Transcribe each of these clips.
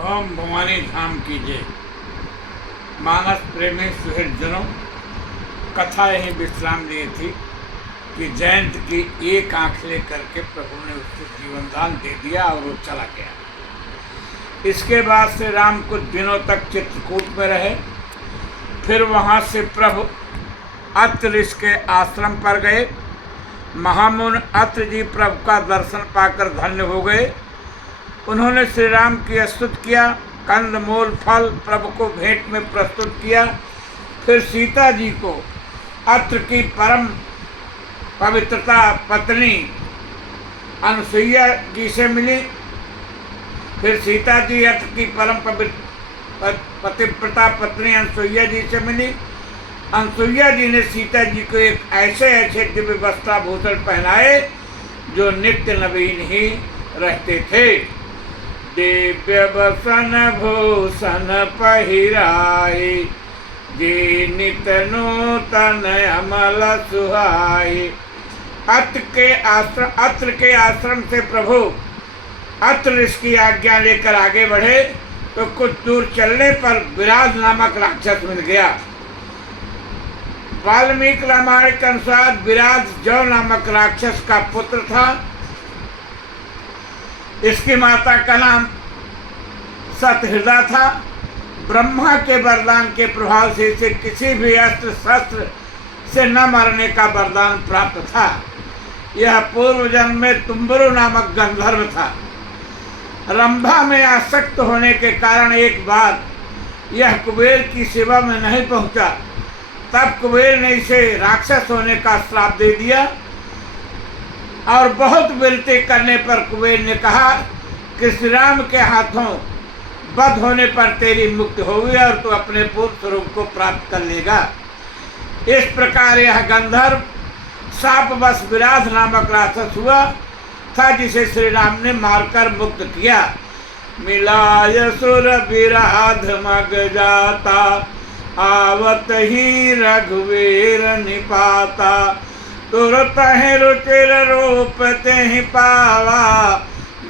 ओम भवानी धाम की जय। मानस प्रेमी सुहृदजनों, कथा यही विश्राम ली थी कि जयंत की एक आंख लेकर के प्रभु ने उसको जीवनदान दे दिया और वो चला गया। इसके बाद से राम कुछ दिनों तक चित्रकूट में रहे। फिर वहाँ से प्रभु अत्र ऋषि के आश्रम पर गए। महामुनि अत्र जी प्रभु का दर्शन पाकर धन्य हो गए। उन्होंने श्री राम की स्तुति किया, कंद मूल फल प्रभु को भेंट में प्रस्तुत किया। फिर सीता जी को अत्र की परम पवित्रता पत्नी अनुसुईया जी से मिली। फिर सीता जी अत्र की परम पतिव्रता पत्नी अनुसुईया जी से मिली। अनुसुईया जी ने सीता जी को एक ऐसे ऐसे दिव्य वस्त्राभूषण पहनाए जो नित्य नवीन ही रहते थे। दिव्य बसन भूषण पहिराए, जे नित नूतन अमल सुहाए। अत्र के आश्रम से प्रभु अत्र ऋषि की आज्ञा लेकर आगे बढ़े तो कुछ दूर चलने पर विराज नामक राक्षस मिल गया। वाल्मीकि रामायण के अनुसार विराज जौ नामक राक्षस का पुत्र था। इसकी माता का नाम सतहृदा था। ब्रह्मा के वरदान के प्रभाव से इसे किसी भी अस्त्र शस्त्र से न मरने का वरदान प्राप्त था। यह पूर्व जन्म में तुम्बरु नामक गंधर्व था। रंभा में आसक्त होने के कारण एक बार यह कुबेर की सेवा में नहीं पहुंचा। तब कुबेर ने इसे राक्षस होने का श्राप दे दिया और बहुत विनती करने पर कुबेर ने कहा कि श्री राम के हाथों वध होने पर तेरी मुक्ति होगी और तू अपने पूर्व स्वरूप को प्राप्त कर लेगा। इस प्रकार यह गंधर्व शापवश विराध नामक राक्षस हुआ था, जिसे श्री राम ने मारकर मुक्त किया। मिलाय सुर विराध मग जाता, आवत ही रघुवीर निपाता। तुरत रुचिर रूप ते पावा,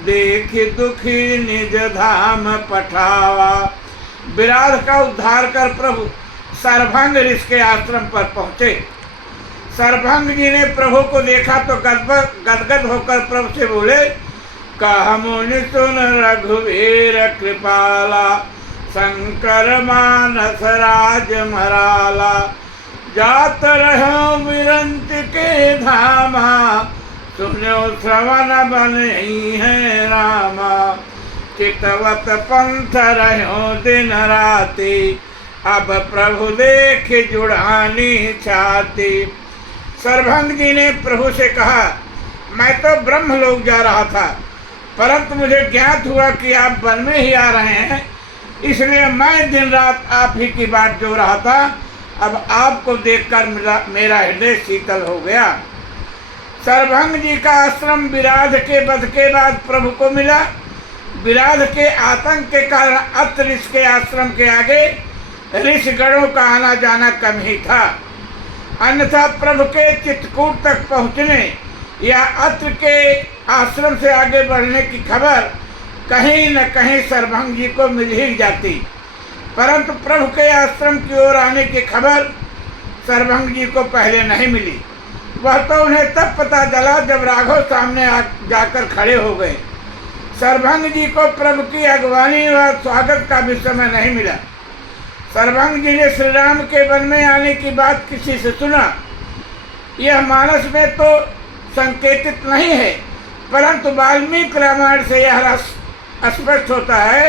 देख दुखी निज धाम पठावा। विराध का उद्धार कर प्रभु सरभंग ऋषि के आश्रम पर पहुँचे। सरभंग जी ने प्रभु को देखा तो गदगद होकर प्रभु से बोले, कह मुनि सुन रघुवीर कृपाला, शंकर मानस राज मराला। जात रहो विरंच के धामा, सुनो श्रवण बनी है रामा। चितवत पंथ रहो दिन राति, अब प्रभु देख जुड़ानी छाती। सरभंग जी ने प्रभु से कहा, मैं तो ब्रह्मलोक जा रहा था, परंतु मुझे ज्ञात हुआ कि आप वन में ही आ रहे हैं, इसलिए मैं दिन रात आप ही की बात जो रहा था। अब आपको देखकर मेरा हृदय शीतल हो गया। सरभंग जी का आश्रम विराध के वध के बाद प्रभु को मिला। विराध के आतंक के कारण अत्र ऋषि के आश्रम के आगे ऋषिगणों का आना जाना कम ही था। अन्यथा प्रभु के चित्रकूट तक पहुँचने या अत्र के आश्रम से आगे बढ़ने की खबर कहीं न कहीं सरभंग जी को मिल ही जाती, परंतु प्रभु के आश्रम की ओर आने की खबर सरभंग जी को पहले नहीं मिली। वह तो उन्हें तब पता चला जब राघव सामने जाकर खड़े हो गए। सरभंग जी को प्रभु की अगवानी व स्वागत का भी समय नहीं मिला। सरभंग जी ने श्री राम के वन में आने की बात किसी से सुना। यह मानस में तो संकेतित नहीं है, परंतु वाल्मीकि रामायण से यह स्पष्ट होता है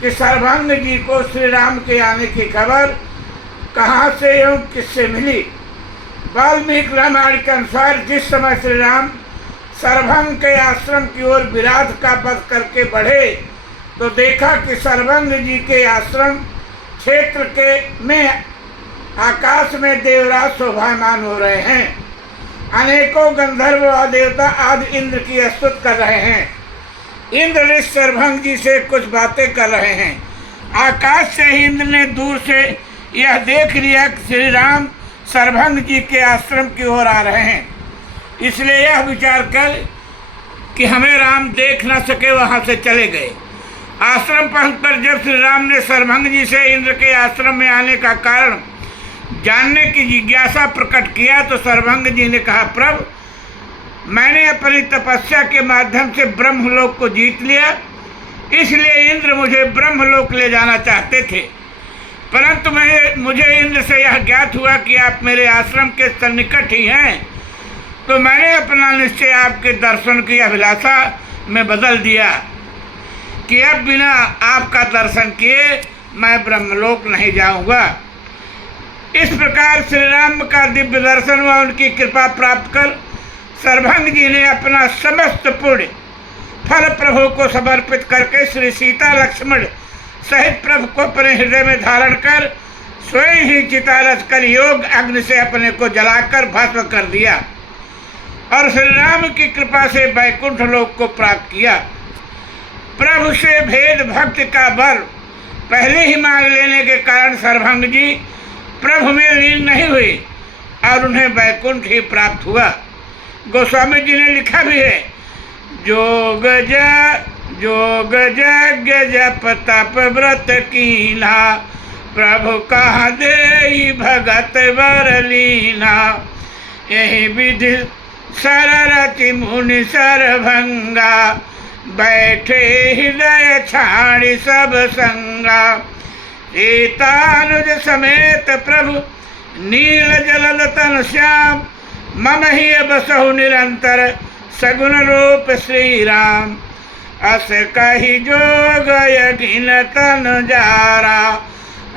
कि सरभंग जी को श्री राम के आने की खबर कहाँ से एवं किससे मिली। वाल्मीकि रामायण के अनुसार जिस समय श्री राम सरभंग के आश्रम की ओर विराध का वध करके बढ़े तो देखा कि सरभंग जी के आश्रम क्षेत्र के में आकाश में देवराज शोभायमान हो रहे हैं। अनेकों गंधर्व व देवता आदि इंद्र की स्तुति कर रहे हैं। इंद्र ऋषि सरभंग जी से कुछ बातें कर रहे हैं। आकाश से ही इंद्र ने दूर से यह देख लिया कि श्री राम सरभंग जी के आश्रम की ओर आ रहे हैं, इसलिए यह विचार कर कि हमें राम देख न सके वहाँ से चले गए। आश्रम पहुंचकर जब श्री राम ने सरभंग जी से इंद्र के आश्रम में आने का कारण जानने की जिज्ञासा प्रकट किया तो सरभंग जी ने कहा, प्रभु, मैंने अपनी तपस्या के माध्यम से ब्रह्मलोक को जीत लिया, इसलिए इंद्र मुझे ब्रह्मलोक ले जाना चाहते थे, परंतु मुझे इंद्र से यह ज्ञात हुआ कि आप मेरे आश्रम के सन्निकट ही हैं, तो मैंने अपना निश्चय आपके दर्शन की अभिलाषा में बदल दिया कि अब बिना आपका दर्शन किए मैं ब्रह्मलोक नहीं जाऊंगा। इस प्रकार श्री राम का दिव्य दर्शन व उनकी कृपा प्राप्त कर सरभंग जी ने अपना समस्त पुण्य फल प्रभु को समर्पित करके श्री सीता लक्ष्मण सहित प्रभु को अपने हृदय में धारण कर स्वयं ही चिता रच कर योग अग्नि से अपने को जलाकर भस्म कर दिया और श्री राम की कृपा से वैकुंठ लोक को प्राप्त किया। प्रभु से भेद भक्ति का वर पहले ही मांग लेने के कारण सरभंग जी प्रभु में लीन नहीं हुए और उन्हें वैकुंठ ही प्राप्त हुआ। गोस्वामी जी ने लिखा भी है, जोग यज्ञ जप तप व्रत कीना, प्रभु कहा दे भगत वर लीना, यही विधि सररति मुनि सरभंगा, बैठे हृदय छाड़ी सब संगा, सीतानुज समेत प्रभु नील जलल तन श्याम, मम ही बसहु निरंतर सगुण रूप श्री राम, अस कही जोग यज्ञ तन जारा,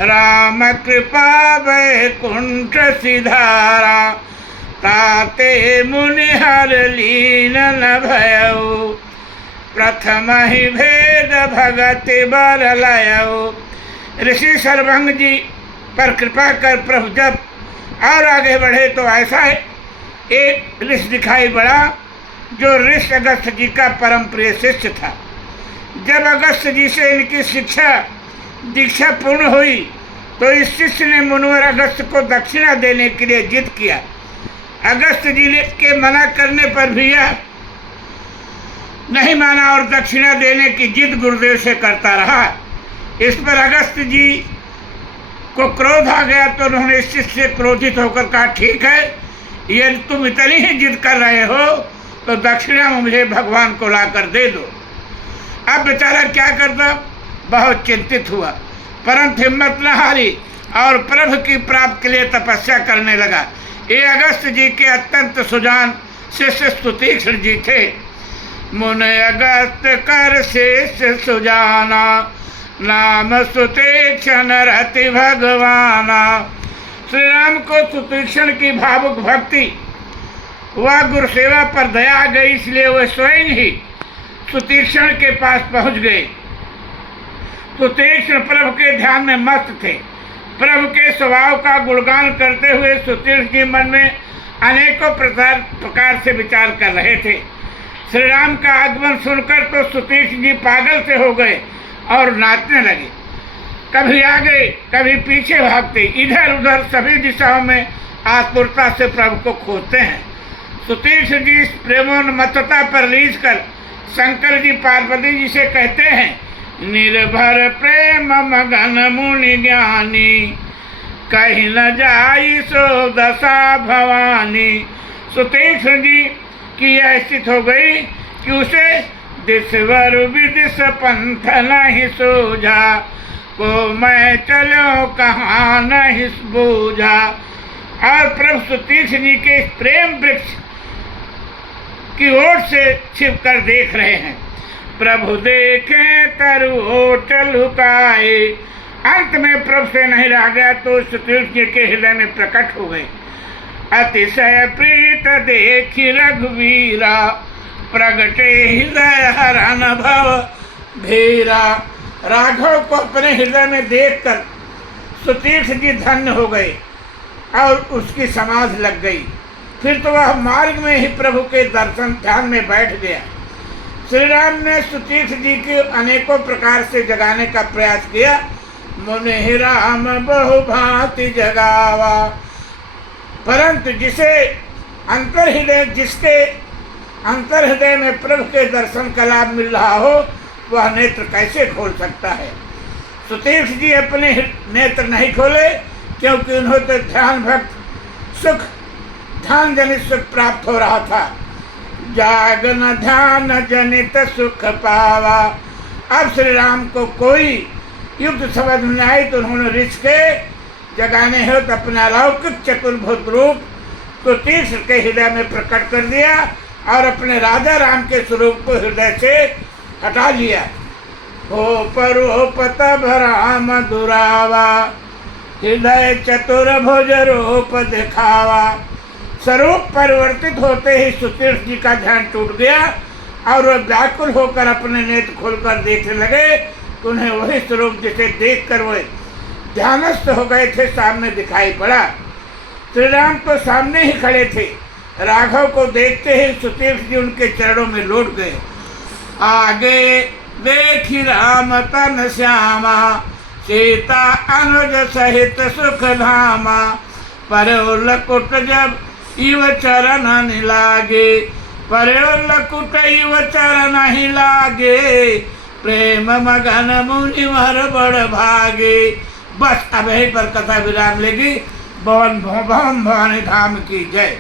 राम कृपा वैकुंठ सिधारा, ताते मुनि हर लीन न भयउ, प्रथम ही भेद भगति बर लयउ। ऋषि सरभंग जी पर कृपा कर प्रभु जब और आगे बढ़े तो ऐसा है, एक ऋषि दिखाई पड़ा जो ऋषि अगस्त जी का परम प्रिय शिष्य था। जब अगस्त जी से इनकी दीक्षा पूर्ण हुई तो इस शिष्य ने मुनिवर अगस्त को दक्षिणा देने के लिए जिद किया। अगस्त जी के मना करने पर भी यह नहीं माना और दक्षिणा देने की जिद गुरुदेव से करता रहा। इस पर अगस्त जी को क्रोध आ गया तो उन्होंने इस शिष्य से क्रोधित होकर कहा, ठीक है, यदि तुम इतनी ही जिद कर रहे हो तो दक्षिणा मुझे भगवान को ला कर दे दो। अब बेचारा क्या करता, बहुत चिंतित हुआ, परंतु हिम्मत न हारी और प्रभु की प्राप्ति के लिए तपस्या करने लगा। ये अगस्त जी के अत्यंत सुजान शिष्य स्तुतीक्षण जी थे। मुन अगस्त कर शिष्य सुजाना, नाम स्तुतीक्षण रति भगवाना। श्री राम को स्तुतीक्षण की भावुक भक्ति वह गुरु सेवा पर दया आ गई, इसलिए वह स्वयं ही स्तुतीक्षण के पास पहुंच गए। स्तुतीक्षण प्रभु के ध्यान में मस्त थे। प्रभु के स्वभाव का गुणगान करते हुए स्तुतीक्षण के मन में अनेकों प्रकार से विचार कर रहे थे। श्री राम का आगमन सुनकर तो स्तुतीक्षण जी पागल से हो गए और नाचने लगे। कभी आगे कभी पीछे भागते, इधर उधर सभी दिशाओं में आतुरता से प्रभु को खोजते हैं। स्तुतीक्षण जी इस प्रेमोन्मत्तता पर रीझ कर शंकर जी पार्वती जी से कहते हैं, निर्भर प्रेम मगन मुनि ज्ञानी, कहीं न जाई सो दशा भवानी। स्तुतीक्षण जी की यह स्थिति हो गई कि उसे दिशवर विदिश पंथ नहीं सूझा, को मैं चलो कहाँ नहीं बूझा। और प्रभु स्तुतीक्षण जी के प्रेम वृक्ष की ओर से छिप कर देख रहे हैं। प्रभु देखें तरु ओट लुकाए। अंत में प्रभु से नहीं रह गया तो स्तुतीक्षण जी के हृदय में प्रकट हो गए। अतिशय प्रीत देखी रघुवीरा, प्रगटे हृदय हरन भव भेरा। राघव को अपने हृदय में देखकर स्तुतीक्षण जी धन्य हो गए और उसकी समाधि लग गई। फिर तो वह मार्ग में ही प्रभु के दर्शन ध्यान में बैठ गया। श्री राम ने स्तुतीक्षण जी के अनेकों प्रकार से जगाने का प्रयास किया। मुनि राम बहु भांति जगावा, परंतु जिसके अंतर हृदय में प्रभु के दर्शन का लाभ मिल रहा हो वह नेत्र कैसे खोल सकता है। सुतीक्ष जी अपने नेत्र नहीं खोले, क्योंकि उन्हें तो ध्यान भक्त सुख, ध्यान जनित सुख प्राप्त हो रहा था। जागन ध्यान जनित सुख पावा। अब श्री राम को कोई युक्त समझ में आई तो उन्होंने ऋषि के जगाने हो तो अपना अलौकिक चतुर्भुज रूप सुतीक्ष के हृदय में प्रकट कर दिया और अपने राजा राम के स्वरूप को हृदय से हटा लिया। हो परोप तब राम दुरावा, हृदय चतुर्भुज रूप दिखावा। स्वरूप परिवर्तित होते ही सुतीक्ष जी का ध्यान टूट गया और वह व्याकुल होकर अपने नेत्र खोलकर देखने लगे तो उन्हें वही स्वरूप जिसे देखकर वह ध्यानस्थ हो गए थे सामने दिखाई पड़ा। श्री राम तो सामने ही खड़े थे। राघव को देखते ही सुतीक्ष जी उनके चरणों में लौट गए। आगे देखी राम तन श्यामा, सीता अनुज सहित सुख धामा। पर्यो लकुट जब इव चरण नहीं लागे, पर्यो लकुट इव चरण नहीं लागे। प्रेम मगन मुनिवर बड़ भागे। बस अब यहीं पर कथा विराम लेगी। भवन भवानी धाम की जय।